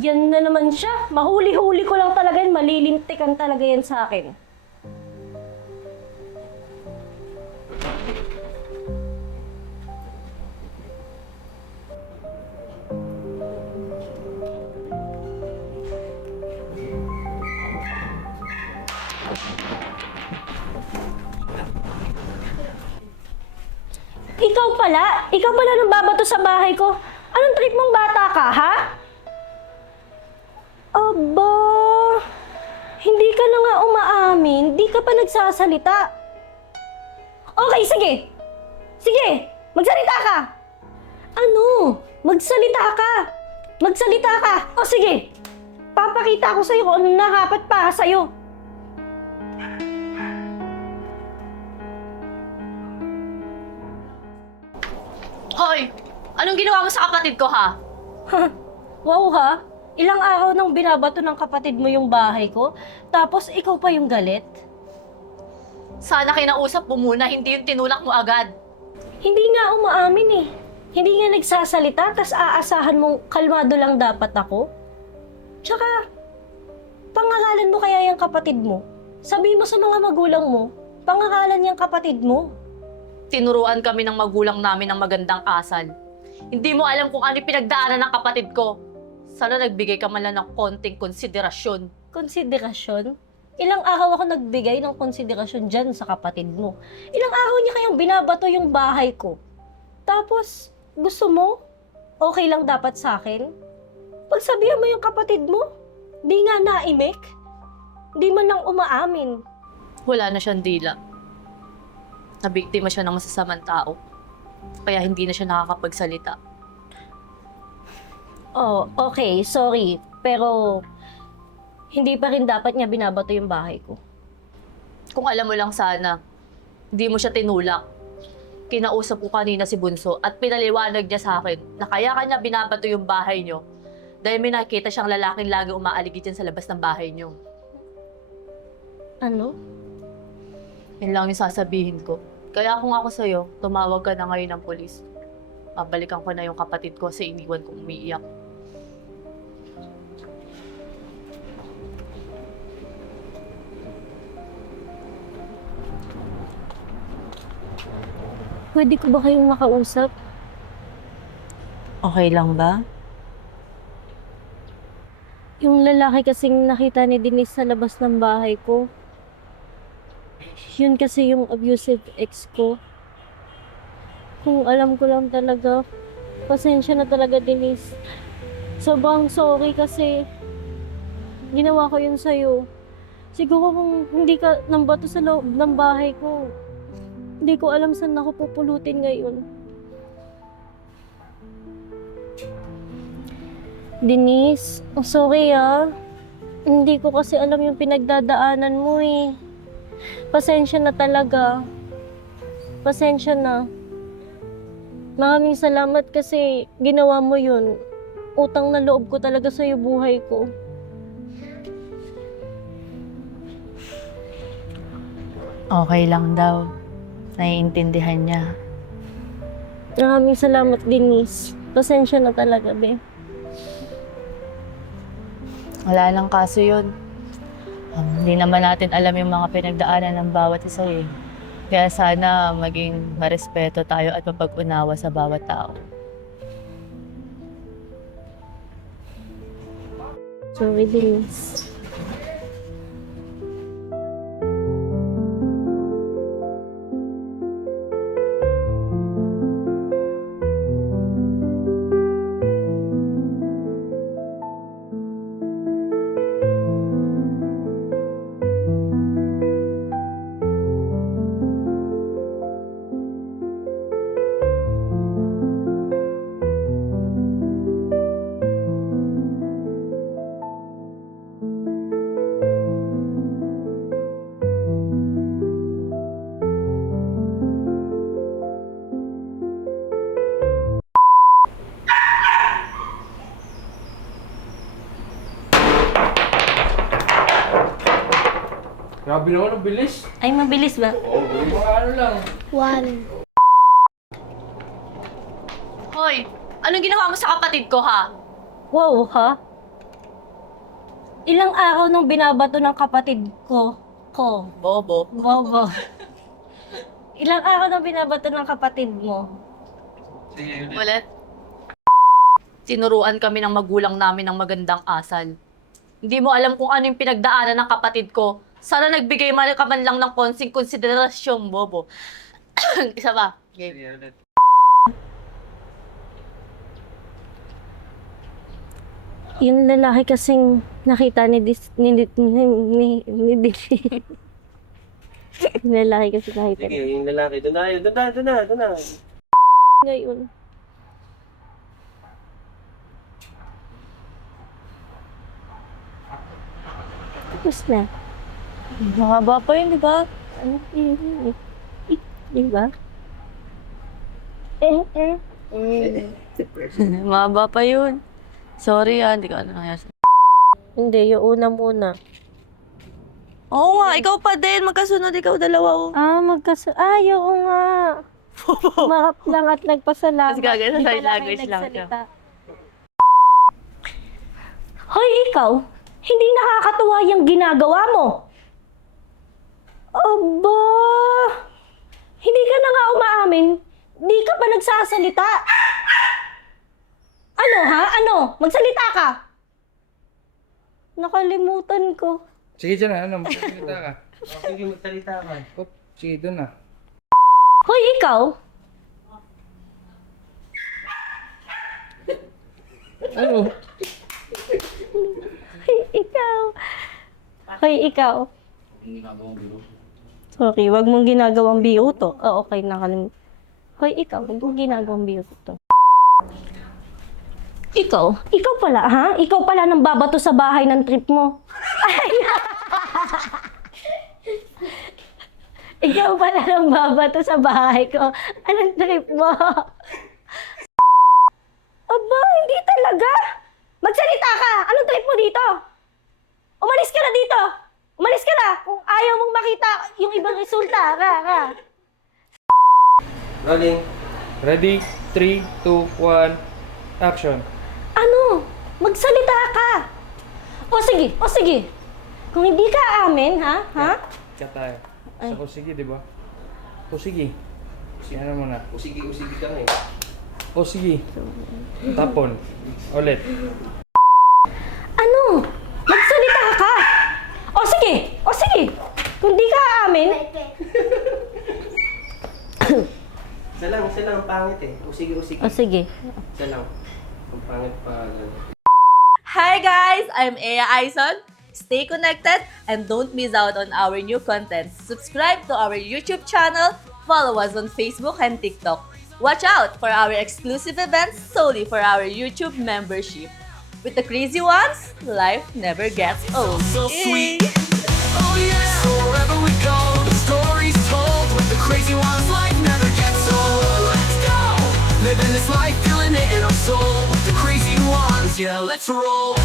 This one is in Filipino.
Yan na naman siya. Mahuli-huli ko lang talaga yan. Malilintikan talaga yan sa akin. Ikaw pala? Ikaw pala nang babato sa bahay ko. Anong trip mong bata ka, ha? Aba, hindi ka na nga umaamin, di ka pa nagsasalita. Okay, sige. Sige, magsalita ka. Ano? Magsalita ka. Magsalita ka. O sige, papakita ko sa'yo kung ano nakapat pa sa'yo. Hoy! Anong ginawa mo sa kapatid ko, ha? Wow ha? Ilang araw nang binabato ng kapatid mo yung bahay ko, tapos ikaw pa yung galit? Sana kinausap mo muna, hindi yung tinulak mo agad. Hindi nga umaamin eh. Hindi nga nagsasalita, tas aasahan mong kalmado lang dapat ako. Tsaka, pangalan mo kaya yung kapatid mo? Sabi mo sa mga magulang mo, pangalan yung kapatid mo. Tinuruan kami ng magulang namin ng magandang asal. Hindi mo alam kung ano yung pinagdaanan ng kapatid ko. Sana nagbigay ka man lang ng konting konsiderasyon. Konsiderasyon? Ilang araw ako nagbigay ng konsiderasyon dyan sa kapatid mo. Ilang araw niya kayang binabato yung bahay ko. Tapos, gusto mo? Okay lang dapat sa akin? Pagsabihan mo yung kapatid mo, di nga naimik. Di man lang umaamin. Wala na siyang dila. Nabiktima siya ng masasamang tao. Kaya hindi na siya nakakapagsalita. Oh, okay, sorry. Pero, hindi pa rin dapat niya binabato yung bahay ko. Kung alam mo lang sana, hindi mo siya tinulak. Kinausap ko kanina si Bunso at pinaliwanag niya sa akin na kaya kanya binabato yung bahay niyo dahil may nakita siyang lalaking lagi umaaligid dyan sa labas ng bahay niyo. Ano? Yun lang yung sasabihin ko. Kaya kung ako sa'yo, tumawag ka na ngayon ng polis. Babalikan ko na yung kapatid ko sa iniwan kong umiiyak. Pwede ko ba kayong makausap? Okay lang ba? Yung lalaki kasing nakita ni Denise sa labas ng bahay ko. Yun kasi yung abusive ex ko. Kung alam ko lang talaga, pasensya na talaga, Denise. Sobrang sorry kasi ginawa ko yun sa'yo. Siguro kung hindi ka nambato sa loob ng bahay ko, hindi ko alam saan ako pupulutin ngayon. Denise, sorry ah. Hindi ko kasi alam yung pinagdadaanan mo eh. Pasensya na talaga. Pasensya na. Maraming salamat kasi ginawa mo yun. Utang na loob ko talaga sa'yo buhay ko. Okay lang daw. Naiintindihan niya. Maraming salamat, Denise. Pasensya na talaga, be. Wala lang kaso yun. Hindi naman natin alam yung mga pinagdaanan ng bawat isa eh. Kaya sana maging marespeto tayo at mapag-unawa sa bawat tao. Sorry, Denise. Grabe naman, ang bilis. Ay, mabilis ba? Oo, mga ano lang. 1. Hoy, anong ginawa mo sa kapatid ko, ha? Wow, ha? Ilang araw nang binabato ng kapatid ko. Bobo. Wow. Ilang araw nang binabato ng kapatid mo. Ulit. Tinuruan kami ng magulang namin ng magandang asal. Hindi mo alam kung ano yung pinagdaanan ng kapatid ko. Sana nagbigay man ka man lang ng konsing konsiderasyon, bobo. Isa pa. Game. Yung lalaki kasing nakita ni yung lalaki kasi nakita Sige, yung lalaki. Doon na. ngayon. Tapos na. Mahaba pa yun, di ba? Ano? Di ba? Mahaba pa yun. Sorry hindi ko ano nangyari. Hindi, yung una muna. Oo nga, ikaw pa din. Magkasunod ikaw dalawa. Oo nga. Umarap lang at nagpasalamat. Mas gagawin sa Di sign pala kayo language lang siya. nagsalita. Hoy, ikaw! Hindi nakakatuwa yung ginagawa mo! Aba! Hindi ka na nga umaamin. Di ka pa nagsasalita. Ano ha? Ano? Magsalita ka! Nakalimutan ko. Sige dyan na, ano, magsalita ka. Sige, magsalita ka. Op, sige, doon na. Hoy, ikaw! Ano? Hoy, ikaw! Hoy, ikaw! Sorry, wag mong ginagawang biro to. Okay na kalim. Hoy, ikaw, wag mong ginagawang biro to. Ikaw? Ikaw pala, ha? Ikaw pala nang babato sa bahay ng trip mo. Ay! Ikaw pala nang babato sa bahay ko. Anong trip mo? Aba, hindi talaga. Magsalita ka! Anong trip mo dito? Umalis ka na dito! Umalis ka na! Kung ayaw mong makita yung ibang resulta, ka. Rolling. Ready? 3, 2, 1, action. Ano? Magsalita ka! O sige. Kung hindi ka amin, ha? Ika tayo. Sa kusigi, di ba? Kusigi. Ano mo na? Usigi ka nga eh. O sige. Tapon. Ulit. Ano? Magsalita ka! O sige! Kung di ka amin, Isa lang, ang pangit eh. Usigi. o sige. Isa lang. Ang pangit pa. Hi guys! I'm Ea Aison. Stay connected and don't miss out on our new content. Subscribe to our YouTube channel, follow us on Facebook and TikTok. Watch out for our exclusive events solely for our YouTube membership. With the crazy ones, life never gets old. So sweet. Oh yeah. So wherever we go, the story's told. With the crazy ones, life never gets old. Let's go. Living this life, feeling it in our soul. With the crazy ones, yeah, let's roll.